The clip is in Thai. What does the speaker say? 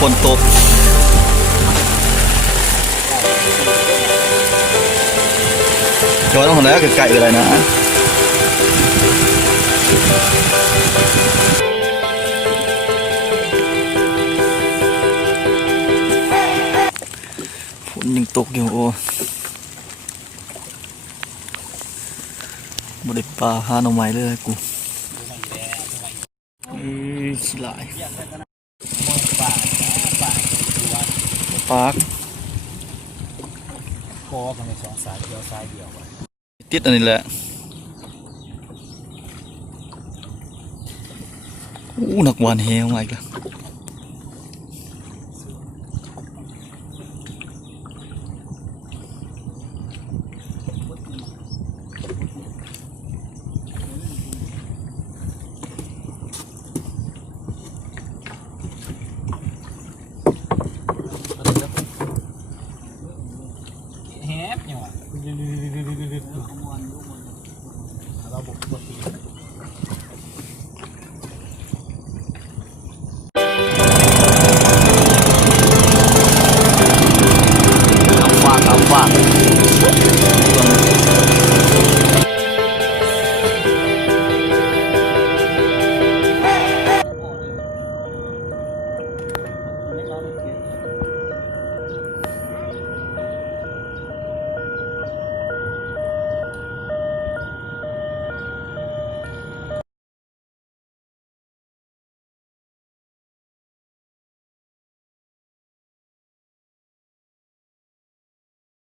ฝนตกย้อนออกมาแล้วไกลๆอะไรนะฝนยังตกอยู่โอ้บ่ได้ปลาหาหน่อไม้เลยกูขี้หลายปากคอมันเป็นสองสายเดียวสายเดียวติดอันนี้แหละหนักหวานแฮวมาอีกแล้วแฮปยังวะเราบุกตี